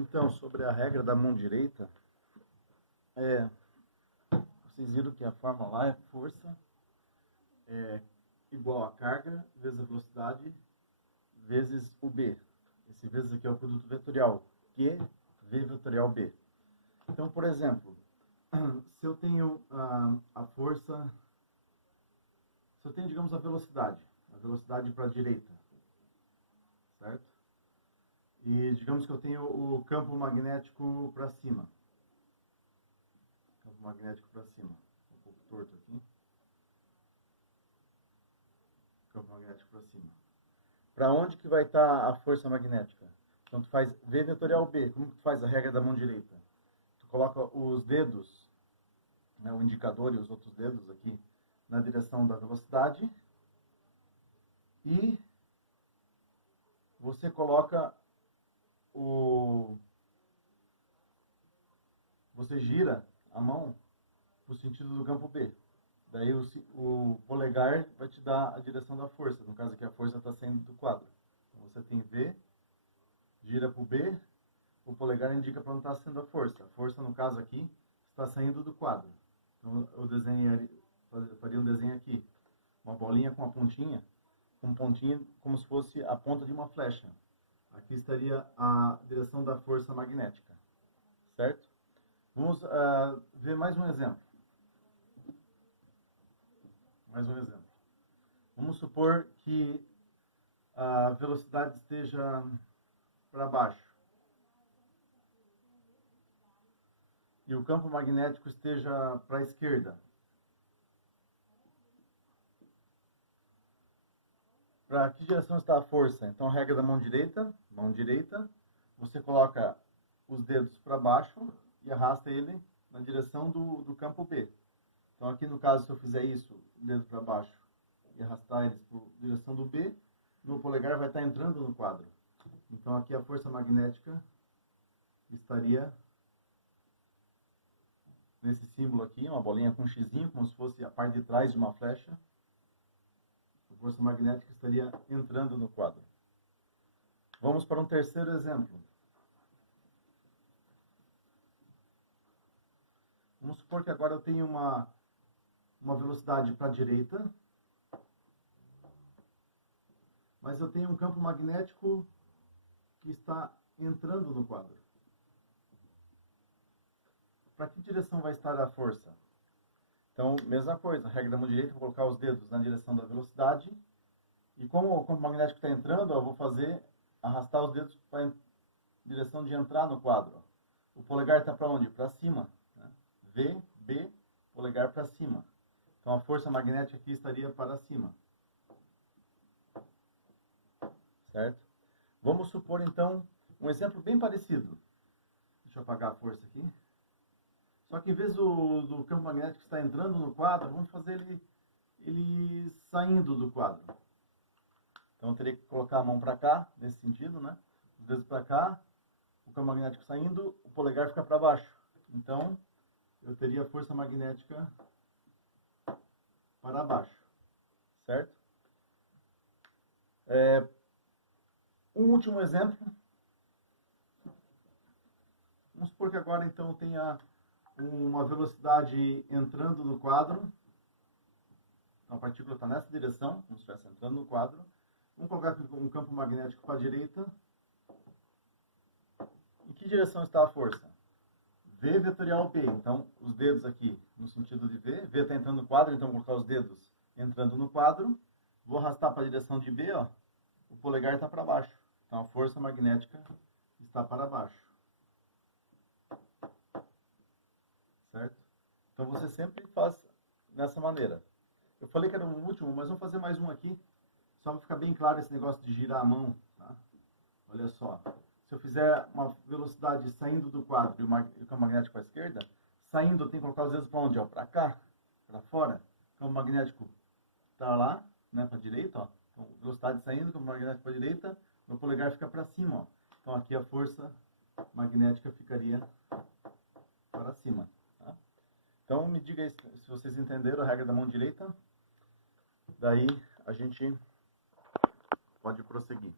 Então, sobre a regra da mão direita, vocês viram que a fórmula lá é força igual a carga vezes a velocidade vezes o B. Esse vezes aqui é o produto vetorial Q, V vetorial B. Então, por exemplo, se eu tenho a força, se eu tenho, digamos, a velocidade para a direita, certo? E digamos que eu tenho o campo magnético para cima. Campo magnético para cima. Um pouco torto aqui. Campo magnético para cima. Para onde que vai estar a força magnética? Então tu faz V vetorial B. Como que tu faz a regra da mão direita? Tu coloca os dedos, né, o indicador e os outros dedos aqui na direção da velocidade. E você coloca você gira a mão para o sentido do campo B. Daí o polegar vai te dar a direção da força. No caso aqui a força está saindo do quadro. Então você tem V, gira para o B, o polegar indica para onde está saindo a força. A força no caso aqui está saindo do quadro. Então eu faria um desenho aqui. Uma bolinha com uma pontinha, um pontinho como se fosse a ponta de uma flecha. Aqui estaria a direção da força magnética, certo? Vamos ver mais um exemplo. Vamos supor que a velocidade esteja para baixo e o campo magnético esteja para a esquerda. Para que direção está a força? Então a regra da mão direita, você coloca os dedos para baixo e arrasta ele na direção do campo B. Então aqui no caso, se eu fizer isso, o dedo para baixo e arrastar eles para a direção do B, meu polegar vai estar entrando no quadro. Então aqui a força magnética estaria nesse símbolo aqui, uma bolinha com um xizinho, como se fosse a parte de trás de uma flecha. A força magnética estaria entrando no quadro. Vamos para um terceiro exemplo. Vamos supor que agora eu tenho uma velocidade para a direita, mas eu tenho um campo magnético que está entrando no quadro. Para que direção vai estar a força? Então, mesma coisa, a regra da mão direita, vou colocar os dedos na direção da velocidade, e como o campo magnético está entrando, eu vou arrastar os dedos para a direção de entrar no quadro. O polegar está para onde? Para cima. Né? V, B, polegar para cima. Então a força magnética aqui estaria para cima. Certo? Vamos supor então um exemplo bem parecido. Deixa eu apagar a força aqui. Só que em vez do campo magnético estar entrando no quadro, vamos fazer ele saindo do quadro. Então eu teria que colocar a mão para cá, nesse sentido, né? Os dedos para cá, o campo magnético saindo, o polegar fica para baixo. Então eu teria a força magnética para baixo, certo? Um último exemplo. Vamos supor que agora então eu tenha uma velocidade entrando no quadro. Então a partícula está nessa direção, como se estivesse entrando no quadro. Vamos colocar aqui um campo magnético para a direita. Em que direção está a força? V vetorial B. Então os dedos aqui no sentido de V. V está entrando no quadro, então vou colocar os dedos entrando no quadro. Vou arrastar para a direção de B, ó. O polegar está para baixo. Então a força magnética está para baixo. Certo? Então você sempre faz dessa maneira. Eu falei que era o último, mas vamos fazer mais um aqui. Só para ficar bem claro esse negócio de girar a mão. Tá? Olha só. Se eu fizer uma velocidade saindo do quadro e o campo magnético para a esquerda, saindo eu tenho que colocar os dedos para onde? Para cá, para fora. O campo magnético está lá, né, para a direita. Ó. Então, velocidade saindo, campo magnético para a direita, meu polegar fica para cima. Ó. Então aqui a força magnética ficaria para cima. Tá? Então me diga aí se vocês entenderam a regra da mão direita. Daí a gente pode prosseguir.